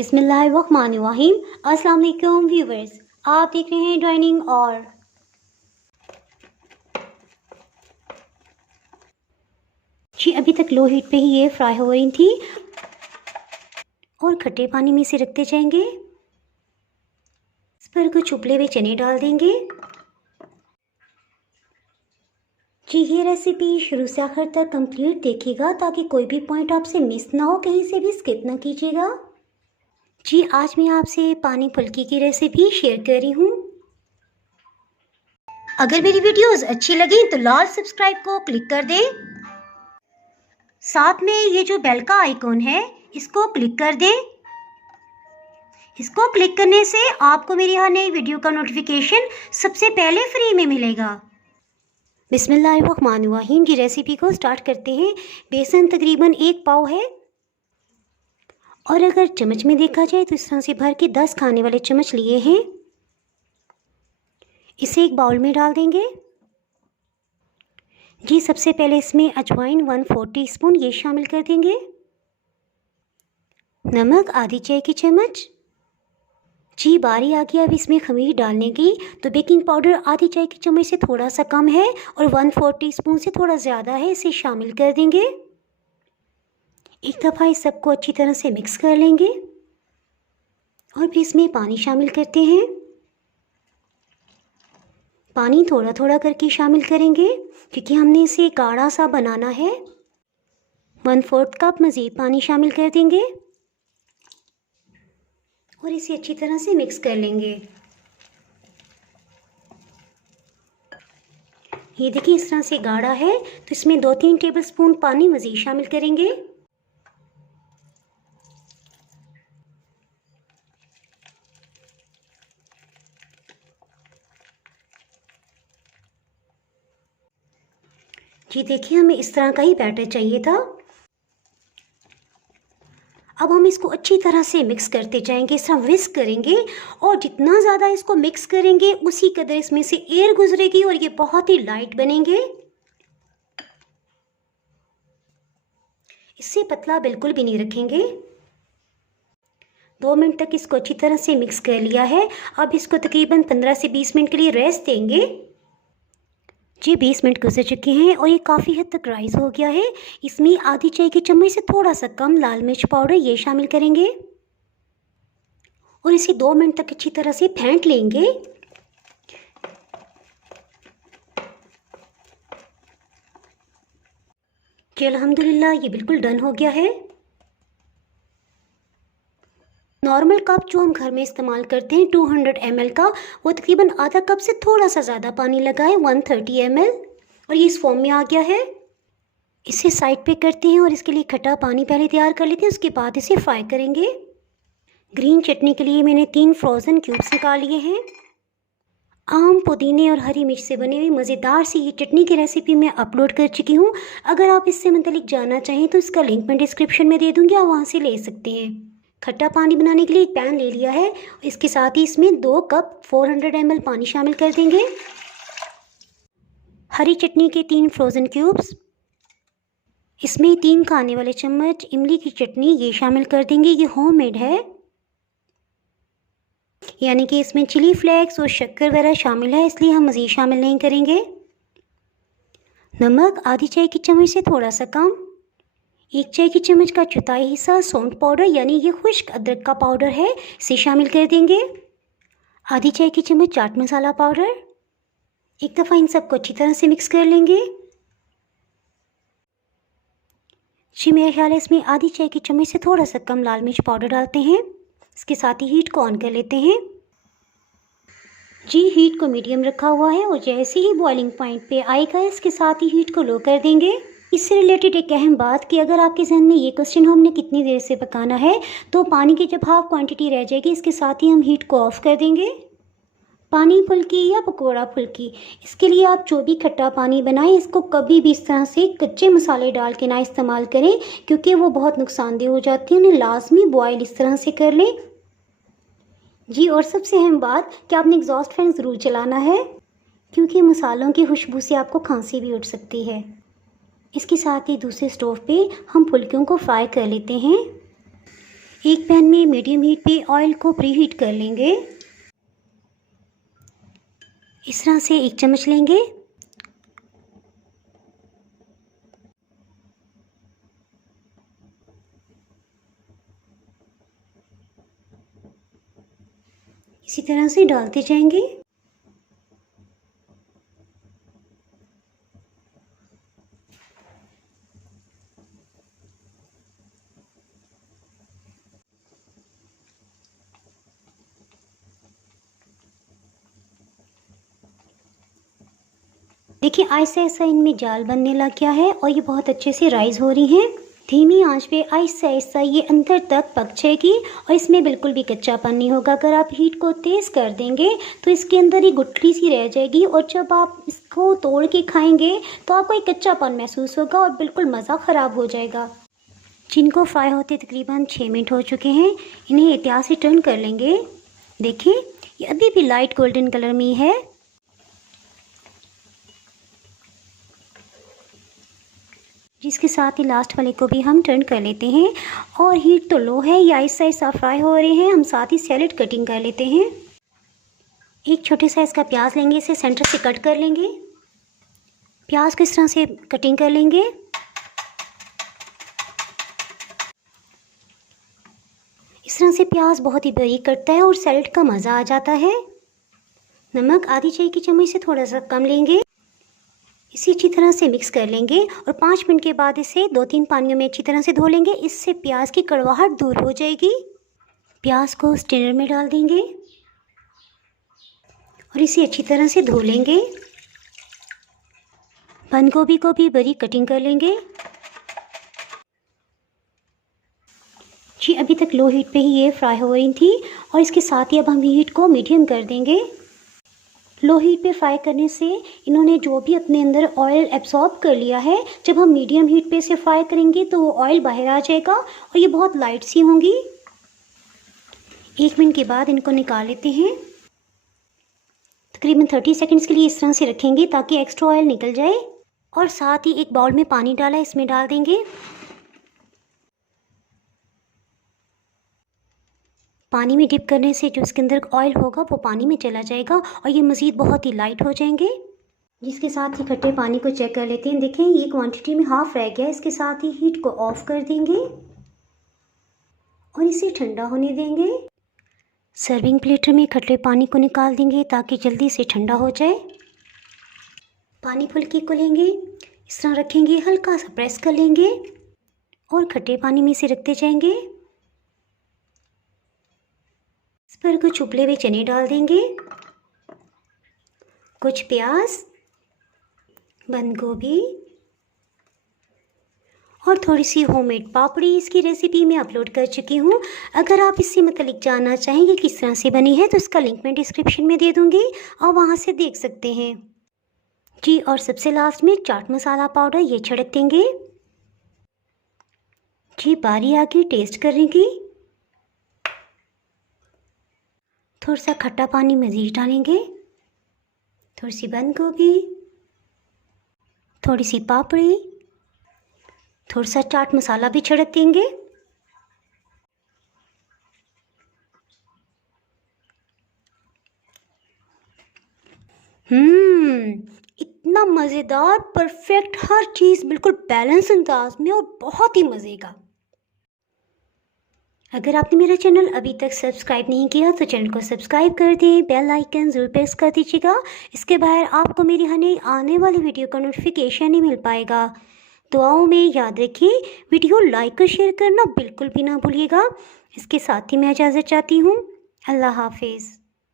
बिस्मिल्लाहिर्रहमानिर्रहीम। अस्सलाम वालेकुम व्यूवर्स, आप देख रहे हैं डाइनिंग और जी अभी तक लो हीट पे ही ये फ्राई हो रही थी और खट्टे पानी में से रखते जाएंगे। इस पर कुछ उबले हुए चने डाल देंगे। जी ये रेसिपी शुरू से आखिर तक कंप्लीट देखिएगा ताकि कोई भी पॉइंट आपसे मिस ना हो, कहीं से भी स्किप ना कीजिएगा। जी आज मैं आपसे पानी फुल्की की रेसिपी शेयर कर रही हूँ। अगर मेरी वीडियोस अच्छी लगी तो लाल सब्सक्राइब को क्लिक कर दें। साथ में ये जो बेल का आइकॉन है इसको क्लिक कर दें। इसको क्लिक करने से आपको मेरी हर नई वीडियो का नोटिफिकेशन सबसे पहले फ्री में मिलेगा। बिस्मिल्लाहिर्रहमानिर्रहीम की रेसिपी को स्टार्ट करते हैं। बेसन तकरीबन 1 पाव है और अगर चम्मच में देखा जाए तो इस तरह से भर के 10 खाने वाले चम्मच लिए हैं। इसे एक बाउल में डाल देंगे। जी सबसे पहले इसमें अजवाइन 1/4 टीस्पून ये शामिल कर देंगे। नमक आधी चाय की चम्मच। जी बारी आ गया अब इसमें खमीर डालने की, तो बेकिंग पाउडर आधी चाय की चम्मच से थोड़ा सा कम है और 1/4 टीस्पून से थोड़ा ज़्यादा है, इसे शामिल कर देंगे। एक दफ़ा इस सबको अच्छी तरह से मिक्स कर लेंगे और फिर इसमें पानी शामिल करते हैं। पानी थोड़ा थोड़ा करके शामिल करेंगे क्योंकि हमने इसे गाढ़ा सा बनाना है। 1/4 कप मज़ीद पानी शामिल कर देंगे और इसे अच्छी तरह से मिक्स कर लेंगे। ये देखिए इस तरह से गाढ़ा है तो इसमें 2-3 टेबलस्पून पानी मज़ीद शामिल करेंगे। जी देखिए हमें इस तरह का ही बैटर चाहिए था। अब हम इसको अच्छी तरह से मिक्स करते जाएंगे, इस तरह विस्क करेंगे और जितना ज़्यादा इसको मिक्स करेंगे उसी कदर इसमें से एयर गुजरेगी और ये बहुत ही लाइट बनेंगे। इससे पतला बिल्कुल भी नहीं रखेंगे। 2 मिनट तक इसको अच्छी तरह से मिक्स कर लिया है। अब इसको तकरीबन 15 से 20 मिनट के लिए रेस्ट देंगे। जी 20 मिनट गुजर चुके हैं और ये काफ़ी हद तक राइस हो गया है। इसमें आधी चाय की चम्मच से थोड़ा सा कम लाल मिर्च पाउडर ये शामिल करेंगे और इसे 2 मिनट तक अच्छी तरह से फेंट लेंगे। जी अल्हम्दुलिल्लाह ये बिल्कुल डन हो गया है। नॉर्मल कप जो हम घर में इस्तेमाल करते हैं 200 ml का, वो तकरीबन आधा कप से थोड़ा सा ज़्यादा पानी लगाए 130 ml और ये इस फॉर्म में आ गया है। इसे साइड पे करते हैं और इसके लिए खट्टा पानी पहले तैयार कर लेते हैं, उसके बाद इसे फ्राई करेंगे। ग्रीन चटनी के लिए मैंने 3 फ्रोज़न क्यूब्स निकाल लिए हैं। आम, पुदीने और हरी मिर्च से बनी हुई मज़ेदार सी ये चटनी की रेसिपी मैं अपलोड कर चुकी हूँ। अगर आप इससे मुतालिक जानना चाहें तो इसका लिंक मैं डिस्क्रिप्शन में दे दूँगी, आप वहाँ से ले सकते हैं। खट्टा पानी बनाने के लिए एक पैन ले लिया है, इसके साथ ही इसमें 2 कप 400 ml पानी शामिल कर देंगे। हरी चटनी के 3 फ्रोज़न क्यूब्स, इसमें 3 खाने वाले चम्मच इमली की चटनी ये शामिल कर देंगे। ये होममेड है, यानी कि इसमें चिली फ्लेक्स और शक्कर वगैरह शामिल है, इसलिए हम मज़ीद शामिल नहीं करेंगे। नमक आधी चाय की चम्मच से थोड़ा सा कम। 1 चाय की चम्मच का चौथाई हिस्सा सौंठ पाउडर यानी ये खुश्क अदरक का पाउडर है, इसे शामिल कर देंगे। आधी चाय की चम्मच चाट मसाला पाउडर। एक दफ़ा इन सबको अच्छी तरह से मिक्स कर लेंगे। जी मेरे ख्याल है इसमें आधी चाय की चम्मच से थोड़ा सा कम लाल मिर्च पाउडर डालते हैं। इसके साथ ही हीट को ऑन कर लेते हैं। जी हीट को मीडियम रखा हुआ है और जैसे ही बॉइलिंग पॉइंट पे आएगा इसके साथ ही हीट को लो कर देंगे। इससे रिलेटेड एक अहम बात कि अगर आपके जहन में ये क्वेश्चन हो हमने कितनी देर से पकाना है, तो पानी की जब हाफ क्वांटिटी रह जाएगी इसके साथ ही हम हीट को ऑफ कर देंगे। पानी फुल्की या पकौड़ा फुल्की, इसके लिए आप जो भी खट्टा पानी बनाएं इसको कभी भी इस तरह से कच्चे मसाले डाल के ना इस्तेमाल करें क्योंकि वो बहुत नुकसानदेह हो जाती है। उन्हें लाजमी बॉयल इस तरह से कर लें। जी और सबसे अहम बात कि आपने एग्जॉस्ट फैन ज़रूर चलाना है क्योंकि मसालों की खुशबू से आपको खांसी भी उठ सकती है। इसके साथ ही दूसरे स्टोव पे हम फुल्कियों को फ्राई कर लेते हैं। एक पैन में मीडियम हीट पे ऑयल को प्री हीट कर लेंगे। इस तरह से 1 चम्मच लेंगे। इसी तरह से डालते जाएंगे। देखिए ऐसा ऐसा इनमें जाल बनने लग गया है और ये बहुत अच्छे से राइज हो रही हैं। धीमी आंच पे ऐसा ऐसा ये अंदर तक पक जाएगी और इसमें बिल्कुल भी कच्चापन नहीं होगा। अगर आप हीट को तेज़ कर देंगे तो इसके अंदर ही गुठली सी रह जाएगी और जब आप इसको तोड़ के खाएंगे तो आपको एक कच्चापन महसूस होगा और बिल्कुल मज़ा ख़राब हो जाएगा। जिनको फ्राई होते तकरीबन 6 मिनट हो चुके हैं, इन्हें एहतियात से टर्न कर लेंगे। देखिए ये अभी भी लाइट गोल्डन कलर में है। जिसके साथ ही लास्ट वाले को भी हम टर्न कर लेते हैं। और हीट तो लो है, ये ऐसा ऐसा फ्राई हो रहे हैं। हम साथ ही सैलेड कटिंग कर लेते हैं। एक छोटे साइज़ का प्याज लेंगे, इसे सेंटर से कट कर लेंगे। प्याज को इस तरह से कटिंग कर लेंगे। इस तरह से प्याज बहुत ही बारीक कटता है और सैलेड का मज़ा आ जाता है। नमक आधी चाय की चम्मच से थोड़ा सा कम लेंगे। इसे अच्छी तरह से मिक्स कर लेंगे और 5 मिनट के बाद इसे 2-3 पानियों में अच्छी तरह से धो लेंगे। इससे प्याज की कड़वाहट दूर हो जाएगी। प्याज को स्ट्रेनर में डाल देंगे और इसे अच्छी तरह से धो लेंगे। बंद गोभी को भी बारीक कटिंग कर लेंगे। जी अभी तक लो हीट पे ही ये फ्राई हो रही थी और इसके साथ ही अब हम हीट को मीडियम कर देंगे। लो हीट पे फ्राई करने से इन्होंने जो भी अपने अंदर ऑयल एब्सॉर्ब कर लिया है, जब हम मीडियम हीट पे इसे फ्राई करेंगे तो वो ऑयल बाहर आ जाएगा और ये बहुत लाइट सी होंगी। 1 मिनट के बाद इनको निकाल लेते हैं। तकरीबन 30 सेकंड्स के लिए इस तरह से रखेंगे ताकि एक्स्ट्रा ऑयल निकल जाए। और साथ ही एक बाउल में पानी डाला, इसमें डाल देंगे। पानी में डिप करने से जो इसके अंदर ऑयल होगा वो पानी में चला जाएगा और ये मज़ीद बहुत ही लाइट हो जाएंगे। जिसके साथ ही खट्टे पानी को चेक कर लेते हैं। देखें ये क्वांटिटी में हाफ रह गया। इसके साथ ही हीट को ऑफ कर देंगे और इसे ठंडा होने देंगे। सर्विंग प्लेटर में खट्टे पानी को निकाल देंगे ताकि जल्दी से ठंडा हो जाए। पानी फुल्की को लेंगे, इस तरह रखेंगे, हल्का सा प्रेस कर लेंगे और खट्टे पानी में से रखते जाएंगे। इस पर कुछ उबले हुए चने डाल देंगे, कुछ प्याज, बंद गोभी और थोड़ी सी होममेड पापड़ी। इसकी रेसिपी मैं अपलोड कर चुकी हूँ। अगर आप इससे मतलब जानना चाहेंगे किस तरह से बनी है तो इसका लिंक मैं डिस्क्रिप्शन में दे दूँगी और वहाँ से देख सकते हैं जी। और सबसे लास्ट में चाट मसाला पाउडर ये छिड़क देंगे जी। बारी आ गई टेस्ट करने की। थोड़ा सा खट्टा पानी मज़ीद डालेंगे, थोड़ी सी बंद गोभी, थोड़ी सी पापड़ी, थोड़ा सा चाट मसाला भी छिड़क देंगे। इतना मज़ेदार, परफेक्ट, हर चीज़ बिल्कुल बैलेंस अंदाज में और बहुत ही मज़े का। अगर आपने मेरा चैनल अभी तक सब्सक्राइब नहीं किया तो चैनल को सब्सक्राइब कर दें, बेल आइकन ज़रूर प्रेस कर दीजिएगा। इसके बाहर आपको मेरी आने वाली वीडियो का नोटिफिकेशन नहीं मिल पाएगा। दुआओं में याद रखिए, वीडियो लाइक और शेयर करना बिल्कुल भी ना भूलिएगा। इसके साथ ही मैं इजाज़त चाहती हूँ। अल्लाह हाफिज़।